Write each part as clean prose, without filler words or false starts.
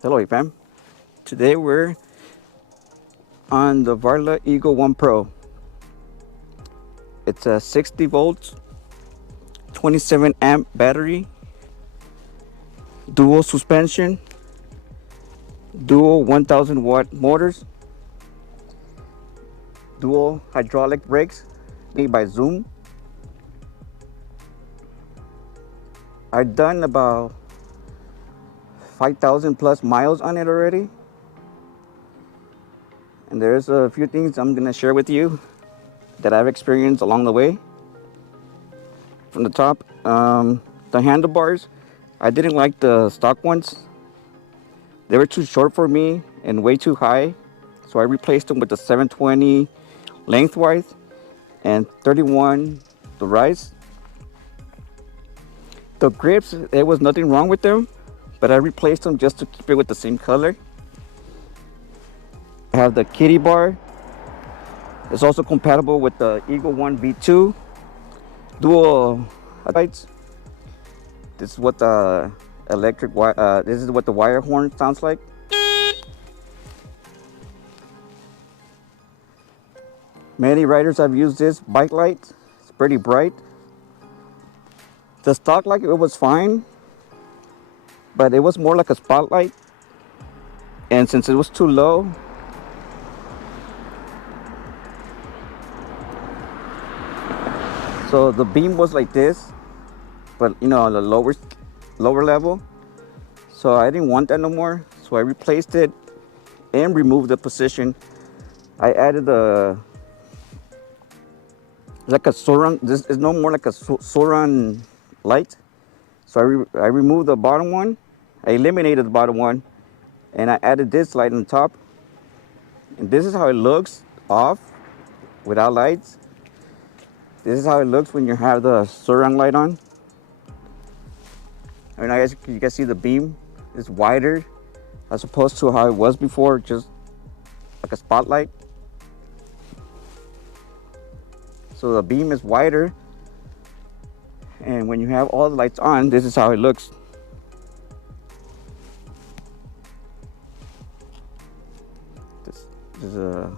Hello, fam. Today we're on the Varla Eagle One Pro. It's a 60 volts, 27 amp battery, dual suspension, dual 1000 watt motors, dual hydraulic brakes made by Zoom. I've done about 5,000 plus miles on it already. And there's a few things I'm gonna share with you that I've experienced along the way. From the top, the handlebars, I didn't like the stock ones. They were too short for me and way too high. So I replaced them with the 720 lengthwise and 31 the rise. The grips, there was nothing wrong with them, but I replaced them just to keep it with the same color. I have the kitty bar. It's also compatible with the Eagle One V2 dual lights. This is what the this is what the wire horn sounds like. Many riders have used this bike light. It's pretty bright. The stock light, it was fine, but it was more like a spotlight. And since it was too low, so the beam was like this, but you know, on the lower level. So I didn't want that no more. So I replaced it and removed the position. I added like a Sauron. This is no more like a Sauron light. So I removed the bottom one. I eliminated the bottom one, and I added this light on top. And this is how it looks off without lights. This is how it looks when you have the Sauron light on. I mean, I guess you guys see the beam is wider as opposed to how it was before, just like a spotlight. So the beam is wider, and when you have all the lights on, this is how it looks. This is a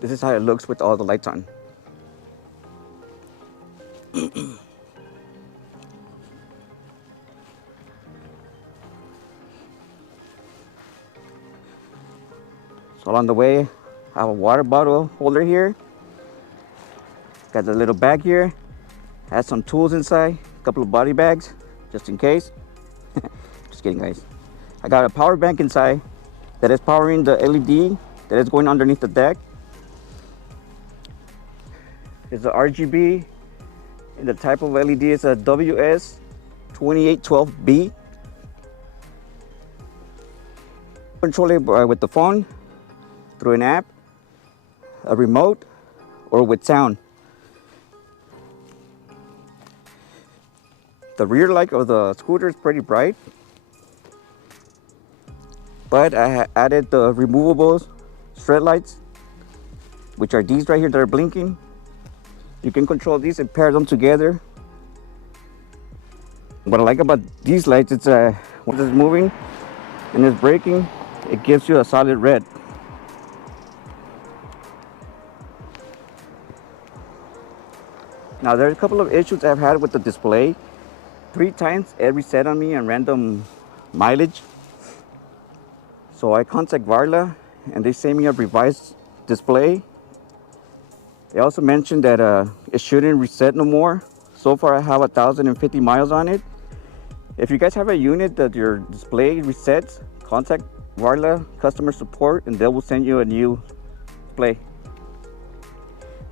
This is how it looks with all the lights on. So along the way, I have a water bottle holder here. Got the little bag here. Has some tools inside, a couple of body bags, just in case. Just kidding, guys. I got a power bank inside that is powering the LED that is going underneath the deck. It's a RGB, and the type of LED is a WS2812B. Control it with the phone, through an app, a remote, or with sound. The rear light of the scooter is pretty bright, but I added the removable strut lights, which are these right here that are blinking. You can control these and pair them together. What I like about these lights is when it's moving and it's braking, it gives you a solid red. Now there's a couple of issues I've had with the display. 3 times it reset on me on random mileage. So I contact Varla and they send me a revised display. They also mentioned that it shouldn't reset no more. So far I have 1,050 miles on it. If you guys have a unit that your display resets, contact Varla customer support and they will send you a new display.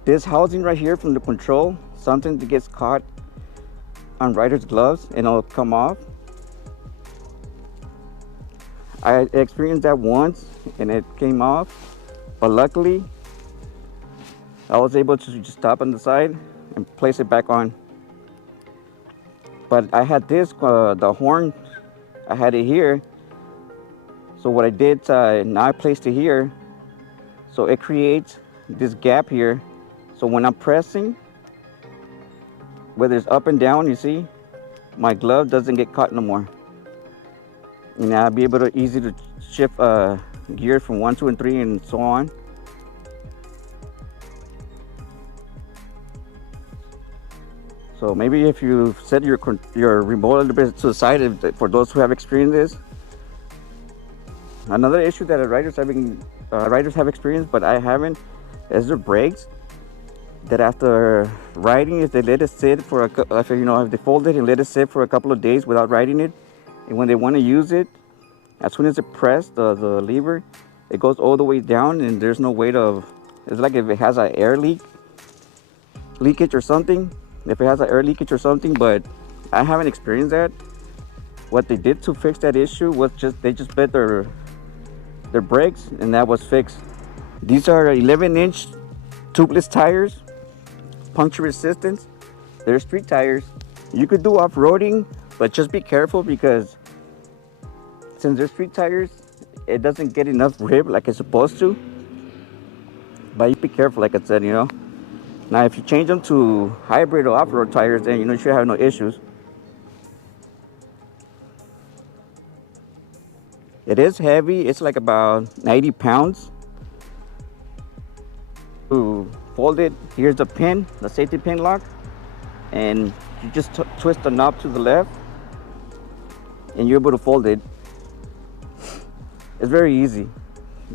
This housing right here from the control, something that gets caught on rider's gloves and it'll come off. I experienced that once and it came off, but luckily I was able to just stop on the side and place it back on. But I had this, the horn, I had it here. So what I did, now I placed it here. So it creates this gap here. So when I'm pressing, whether it's up and down, you see, my glove doesn't get caught no more. And I'll be able to easy to shift gears from 1, 2, and 3 and so on. So maybe if you set your remote a little bit to the side, for those who have experienced this. Another issue that riders have experienced, but I haven't, is their brakes. That after riding, if they let it sit for if they fold it and let it sit for a couple of days without riding it, and when they want to use it, as soon as it press the lever, it goes all the way down, and there's no way to. It's like if it has an air leakage or something. If it has an air leakage or something, but I haven't experienced that. What they did to fix that issue was they just bent their brakes, and that was fixed. These are 11-inch tubeless tires, puncture resistance. They're street tires. You could do off-roading, but just be careful, because since they're street tires, it doesn't get enough grip like it's supposed to. But you be careful, like I said, Now, if you change them to hybrid or off-road tires, then you should have no issues. It is heavy. It's like about 90 pounds. To fold it, here's the pin, the safety pin lock, and you just twist the knob to the left, and you're able to fold it. It's very easy,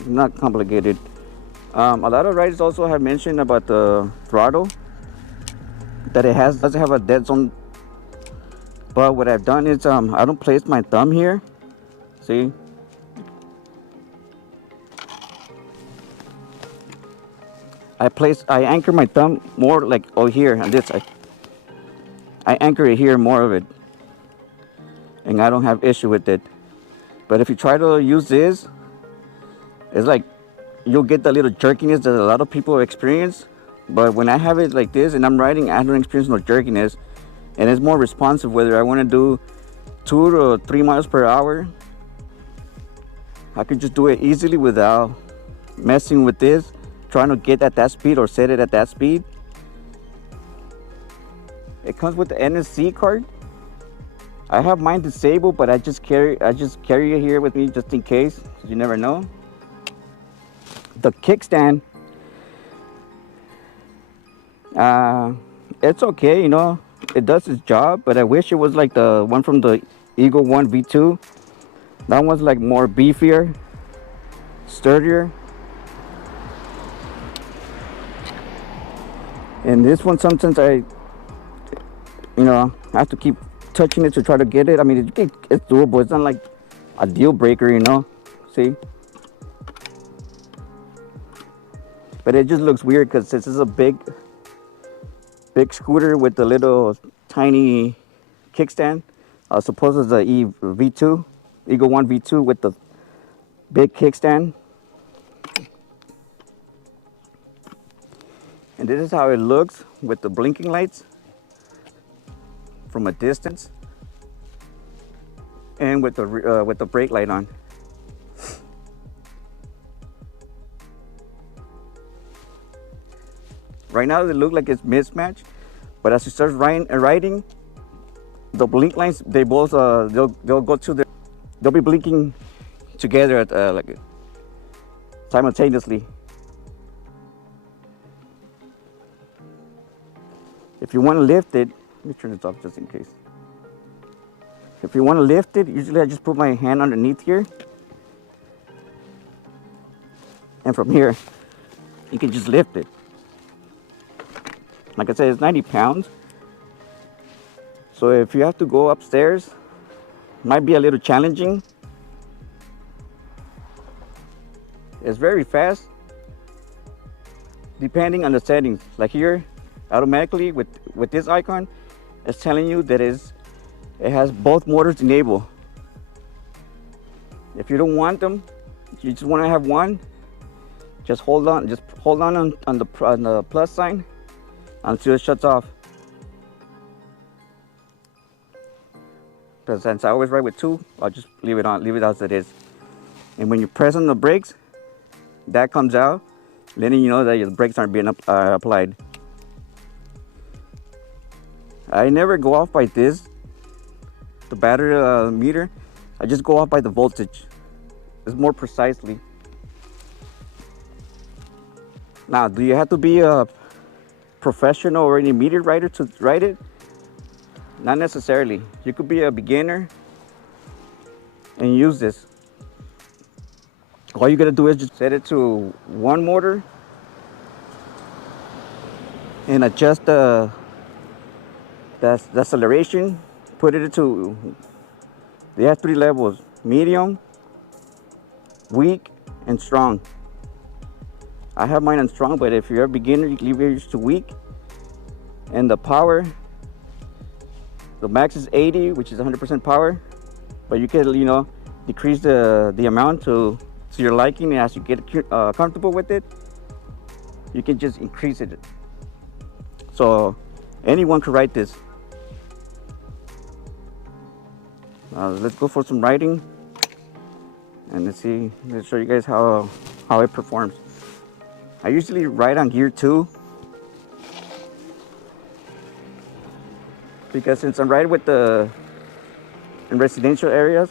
not complicated. A lot of riders also have mentioned about the throttle, that it doesn't have a dead zone. But what I've done is I don't place my thumb here. See? I anchor my thumb more like here on this side. I anchor it here, more of it, and I don't have issue with it. But if you try to use this, it's like you'll get the little jerkiness that a lot of people experience. But when I have it like this and I'm riding, I don't experience no jerkiness, and it's more responsive. Whether I want to do 2 to 3 miles per hour, I could just do it easily without messing with this, trying to get at that speed or set it at that speed. It comes with the NSC card. I have mine disabled, but I just carry it here with me just in case. You never know. The kickstand, it's okay, it does its job, but I wish it was like the one from the Eagle One V2. That one's like more beefier, sturdier. And this one, sometimes I have to keep touching it to try to get it. I mean, it's doable. It's not like a deal breaker, See? But it just looks weird because this is a big scooter with the little tiny kickstand. Suppose it's the Eagle One V2 with the big kickstand. And this is how it looks with the blinking lights from a distance, and with the brake light on. Right now they look like it's mismatched, but as you start riding, the blink lights, they both they'll go to they'll be blinking together at like simultaneously. If you want to lift it, let me turn this off just in case. If you want to lift it, usually I just put my hand underneath here, and from here you can just lift it. Like I said, it's 90 pounds. So if you have to go upstairs, it might be a little challenging. It's very fast, depending on the settings. Like here, automatically with this icon, it's telling you that it has both motors enabled. If you don't want them, you just want to have one, just hold on on the plus sign until it shuts off. Because since I always ride with two, I'll just leave it as it is. And when you press on the brakes, that comes out, letting you know that your brakes aren't being applied. I never go off by this, the battery meter. I just go off by the voltage. It's more precisely. Now, do you have to be a professional or any meter writer to write it? Not necessarily. You could be a beginner and use this. All you gotta do is just set it to one motor and adjust the acceleration. Put it into, they have 3 levels: medium, weak, and strong. I have mine on strong, but if you're a beginner, you can leave yours to weak. And the power, the max is 80, which is 100% power, but you can, you know, decrease the amount to your liking, and as you get comfortable with it, you can just increase it. So anyone could write this. Let's go for some writing, and let's show you guys how it performs. I usually write on gear 2 because since I'm riding with in residential areas,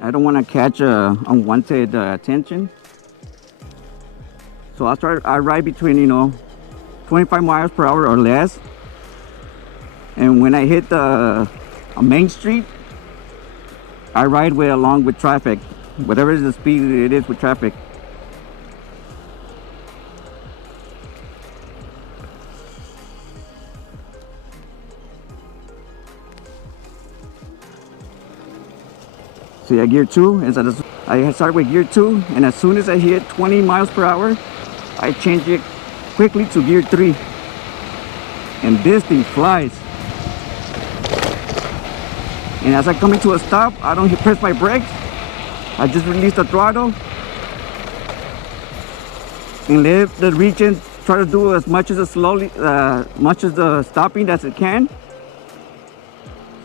I don't want to catch unwanted attention. So I ride between, you know, 25 miles per hour or less. And when I hit a main street, I ride along with traffic, whatever is the speed it is with traffic. See, at gear 2, I start with gear 2, and as soon as I hit 20 miles per hour, I change it quickly to gear 3. And this thing flies. And as I come into a stop, I don't press my brakes. I just release the throttle and let the region try to do as much as the stopping as it can.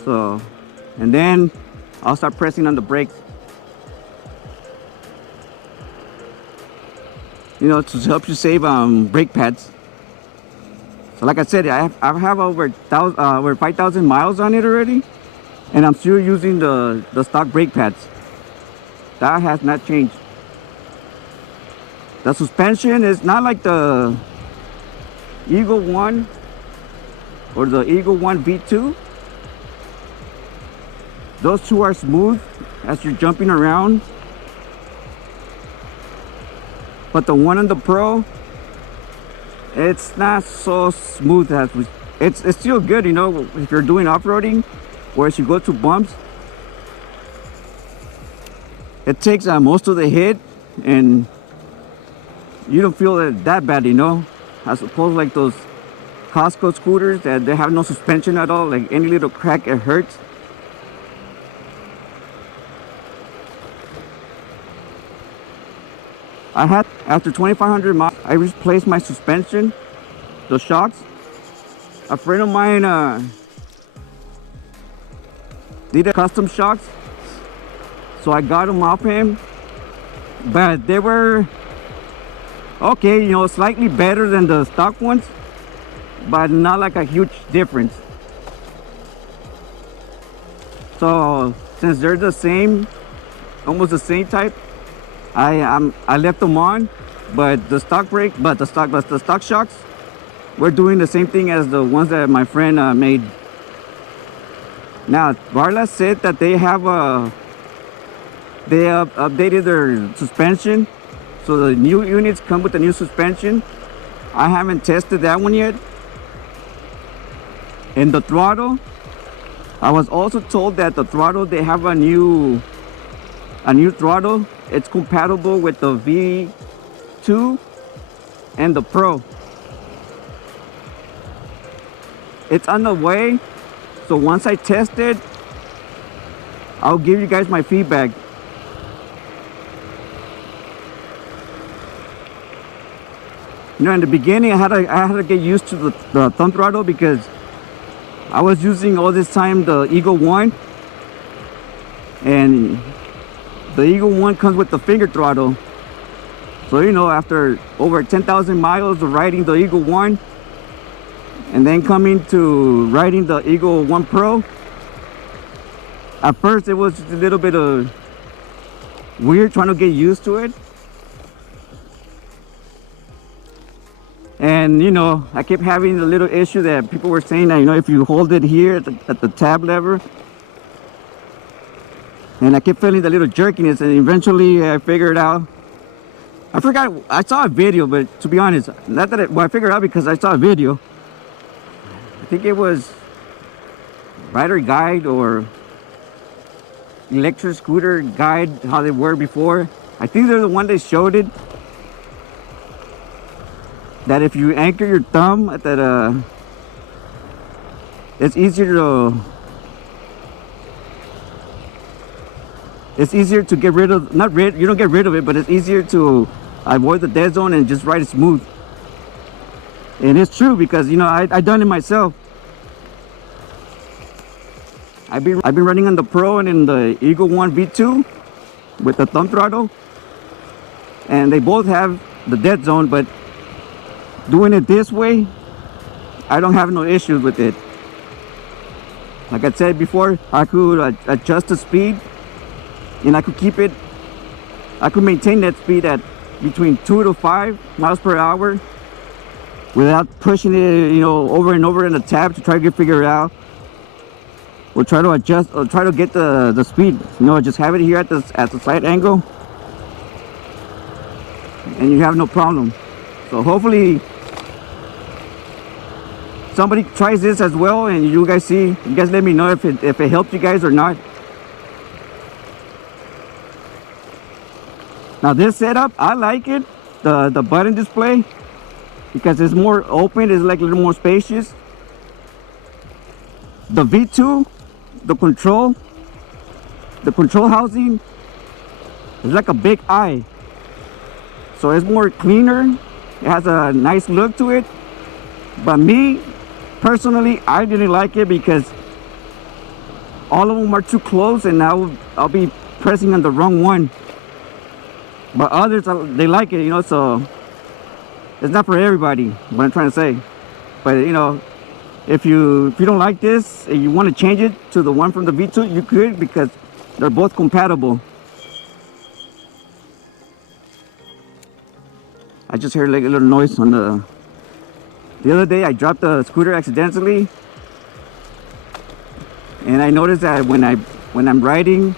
So, and then I'll start pressing on the brakes. You know, to help you save brake pads. So like I said, I have over 5,000 miles on it already, and I'm still using the stock brake pads. That has not changed. The suspension is not like the Eagle One or the Eagle One V2. Those two are smooth as you're jumping around. But the one on the Pro, it's not so smooth as it's still good, you know, if you're doing off-roading or as you go to bumps. It takes most of the hit and you don't feel it that bad, you know, as opposed like those Costco scooters that they have no suspension at all. Like any little crack, it hurts. After 2,500 miles, I replaced my suspension, the shocks. A friend of mine did a custom shocks, so I got them off him. But they were okay, you know, slightly better than the stock ones, but not like a huge difference. So since they're the same, almost the same type, I left them on, but the stock shocks, we're doing the same thing as the ones that my friend made. Now Varla said that they updated their suspension, so the new units come with the new suspension. I haven't tested that one yet. And the throttle, I was also told that the throttle, they have a new throttle. It's compatible with the V2 and the Pro. It's on the way, so once I test it, I'll give you guys my feedback. You know, in the beginning, I had to get used to the thumb throttle because I was using all this time the Eagle One, and the Eagle One comes with the finger throttle. So, you know, after over 10,000 miles of riding the Eagle One, and then coming to riding the Eagle One Pro, at first it was just a little bit of weird trying to get used to it. And you know, I kept having a little issue that people were saying that, you know, if you hold it here at the tab lever, and I kept feeling the little jerkiness, and eventually I figured out. I forgot, I saw a video, but to be honest, not that I figured out because I saw a video. I think it was Rider Guide or Electric Scooter Guide, how they were before. I think they're the one that showed it, that if you anchor your thumb at that, it's easier to get rid of, you don't get rid of it, but it's easier to avoid the dead zone and just ride it smooth. And it's true, because you know, I done it myself. I've been running on the Pro and in the Eagle One V2 with the thumb throttle, and they both have the dead zone, but doing it this way, I don't have no issues with it. Like I said before, I could adjust the speed, and I could maintain that speed at between 2 to 5 miles per hour without pushing it, you know, over and over in the tab to try to figure it out, or try to adjust, or try to get the speed. You know, just have it here at the side angle, and you have no problem. So hopefully somebody tries this as well, and you guys let me know if it helped you guys or not. Now this setup, I like it, the button display, because it's more open, it's like a little more spacious. The V2, the control housing is like a big eye, so it's more cleaner, it has a nice look to it. But me personally, I didn't like it because all of them are too close, and I'll be pressing on the wrong one. But others, they like it, you know, so it's not for everybody, what I'm trying to say. But you know, if you don't like this and you want to change it to the one from the V2, you could, because they're both compatible. I just heard like a little noise on the other day. I dropped the scooter accidentally, and I noticed that when I'm riding,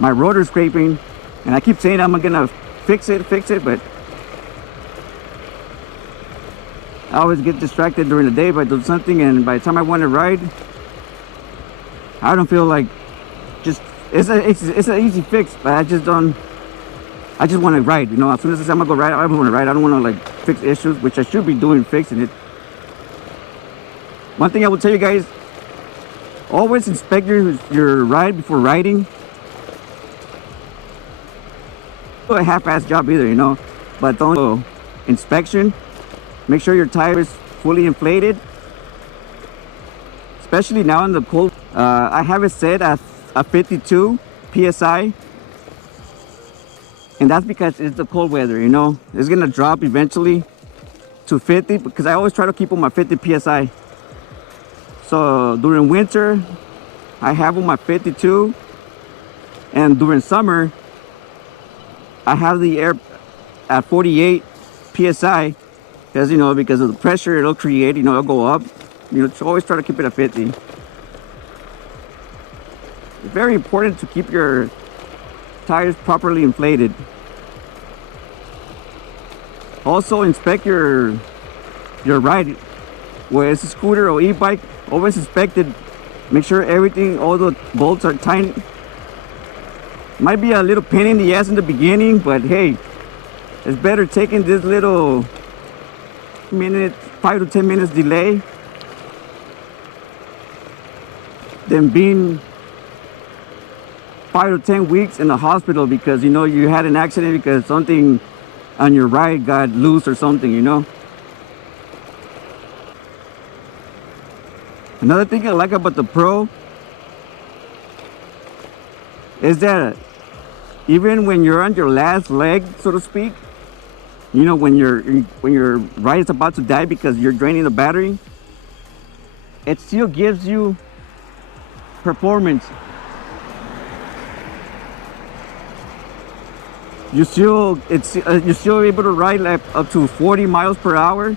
my rotor scraping, and I keep saying I'm gonna fix it, but I always get distracted during the day by doing something, and by the time I want to ride, I don't feel like it's an easy fix, but I just want to ride, you know. As soon as I say I'm gonna go ride, I want to ride. I don't want to like fix issues, which I should be doing, fixing it. One thing I will tell you guys, always inspect your ride before riding. Do a half-ass job either, you know, but don't inspection. Make sure your tire is fully inflated, especially now in the cold. I have it set at 52 psi, and that's because it's the cold weather, you know. It's gonna drop eventually to 50, because I always try to keep them at 50 psi. So during winter, I have them at 52, and during summer, I have the air at 48 psi, because you know, because of the pressure it'll create, you know, it'll go up. You know, so always try to keep it at 50. It's very important to keep your tires properly inflated. Also inspect your ride, whether it's a scooter or e-bike. Always inspect it. Make sure everything, all the bolts are tight. Might be a little pain in the ass in the beginning, but hey, it's better taking this little 5 to 10 minutes delay than being 5 to 10 weeks in the hospital because, you know, you had an accident because something on your ride got loose or something, you know. Another thing I like about the Pro is that even when you're on your last leg, so to speak, you know, when your ride is about to die because you're draining the battery, it still gives you performance. You're still able to ride like up to 40 miles per hour.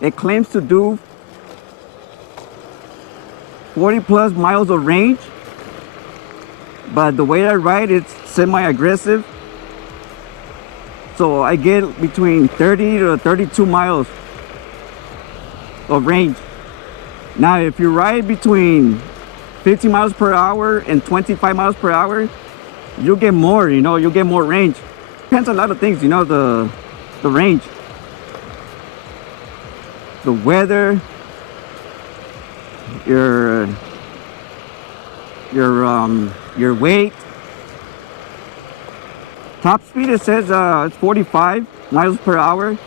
It claims to do 40+ miles of range, but the way I ride, it's semi-aggressive. So I get between 30 to 32 miles of range. Now, if you ride between 50 miles per hour and 25 miles per hour, you'll get more, you know, you'll get more range. Depends on a lot of things, you know, the range, the weather, your weight. Top speed, it says it's 45 miles per hour.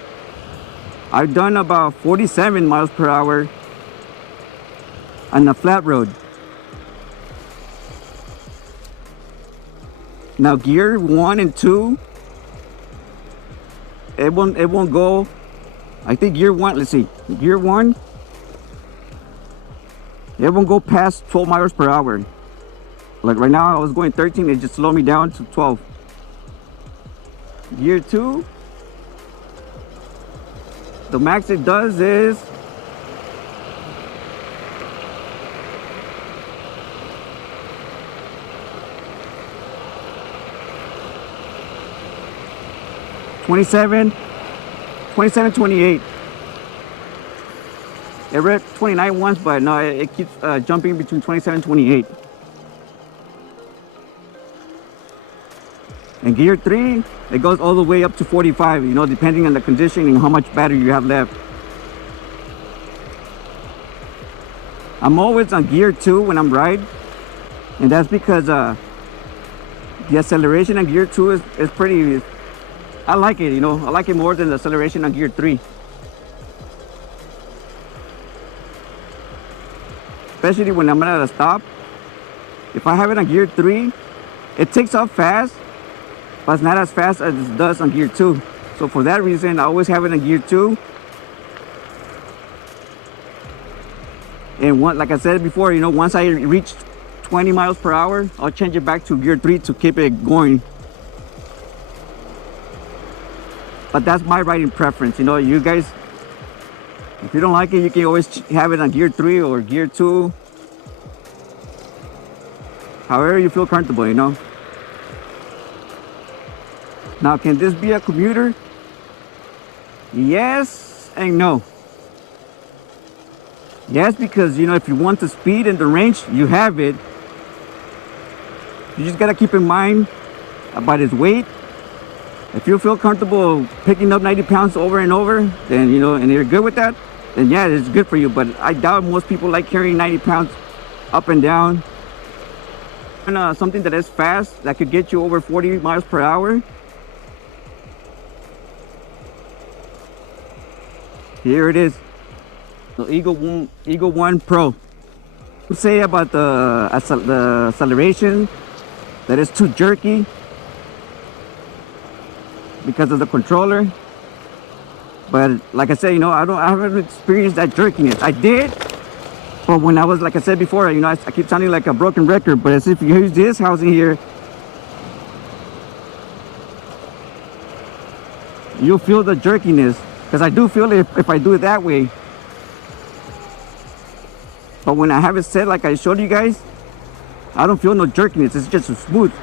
I've done about 47 miles per hour on the flat road. Now gear 1 and 2, it won't go. I think gear 1, let's see, gear 1, it won't go past 12 miles per hour. Like right now I was going 13, it just slowed me down to 12. Gear 2, the max it does is 27, 28. It read 29 once, but no, it keeps jumping between 27 and 28. And gear 3, it goes all the way up to 45, you know, depending on the condition and how much battery you have left. I'm always on gear 2 when I'm riding, and that's because the acceleration on gear 2 is pretty, I like it, you know, I like it more than the acceleration on gear 3. Especially when I'm at a stop. If I have it on gear 3, it takes off fast, but it's not as fast as it does on gear 2. So for that reason, I always have it on gear 2. And like I said before, you know, once I reach 20 miles per hour, I'll change it back to gear 3 to keep it going. But that's my riding preference, you know. You guys, if you don't like it, you can always have it on gear 3 or gear 2. However you feel comfortable, you know. Now, can this be a commuter? Yes and no. Yes, because, you know, if you want the speed and the range, you have it. You just gotta keep in mind about its weight. If you feel comfortable picking up 90 pounds over and over, then, you know, and you're good with that, then yeah, it's good for you. But I doubt most people like carrying 90 pounds up and down. And something that is fast, that could get you over 40 miles per hour. Here it is, the Eagle One Pro. Say about the acceleration, that is too jerky because of the controller. But like I said, you know, I haven't experienced that jerkiness. I did, but when I was, like I said before, you know, I keep sounding like a broken record, but as if you use this housing here, you'll feel the jerkiness, because I do feel it if I do it that way. But when I have it set like I showed you guys, I don't feel no jerkiness. It's just smooth.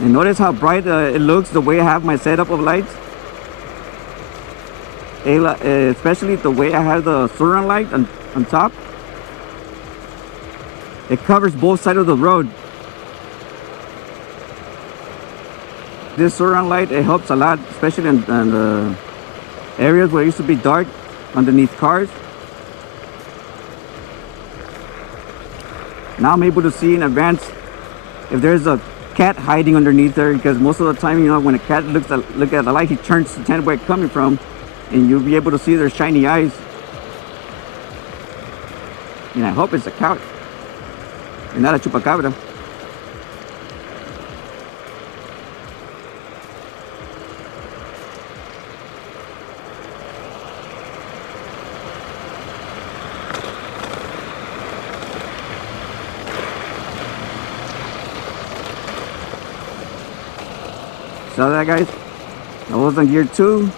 And notice how bright it looks the way I have my setup of lights. Especially the way I have the surround light on top. It covers both sides of the road. This surround light, it helps a lot, especially in the areas where it used to be dark underneath cars. Now I'm able to see in advance if there's a cat hiding underneath there, because most of the time, you know, when a cat look at the light, he turns to tend where it's coming from, and you'll be able to see their shiny eyes. And I hope it's a cow and not a chupacabra. Saw that, guys? I was on gear 2,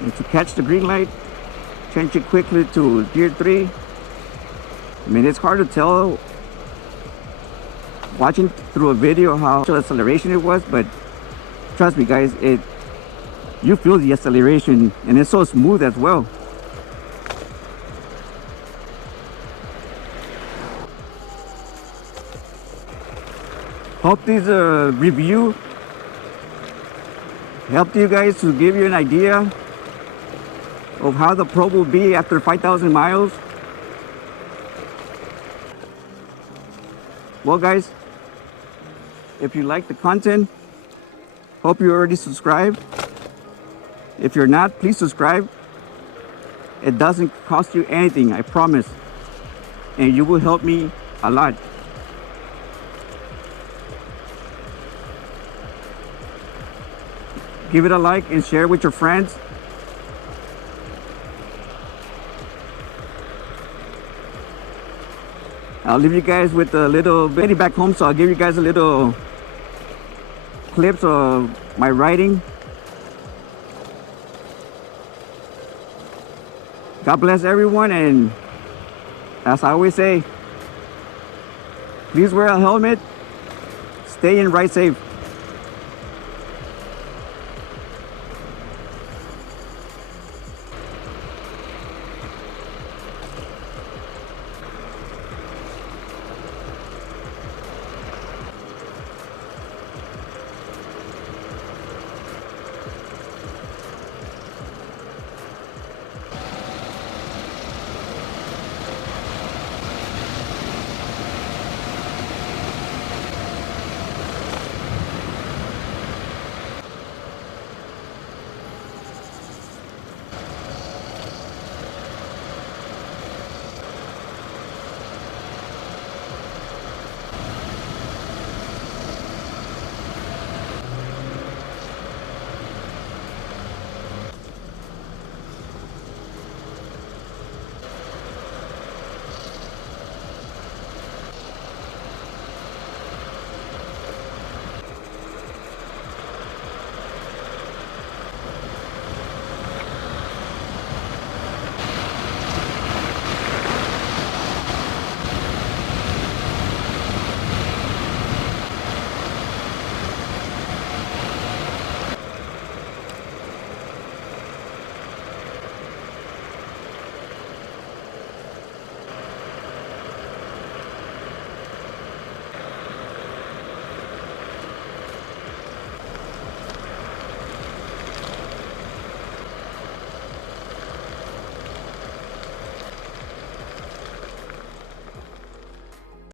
and to catch the green light, change it quickly to gear 3. I mean, it's hard to tell watching through a video how much acceleration it was, but trust me, guys, you feel the acceleration, and it's so smooth as well. Hope this review helped you guys to give you an idea of how the Pro will be after 5,000 miles. Well, guys, if you like the content, hope you already subscribed. If you're not, please subscribe. It doesn't cost you anything, I promise, and you will help me a lot. Give it a like and share with your friends. I'll leave you guys with a little bit back home, so I'll give you guys a little clips of my riding. God bless everyone, and as I always say, please wear a helmet, stay and ride safe.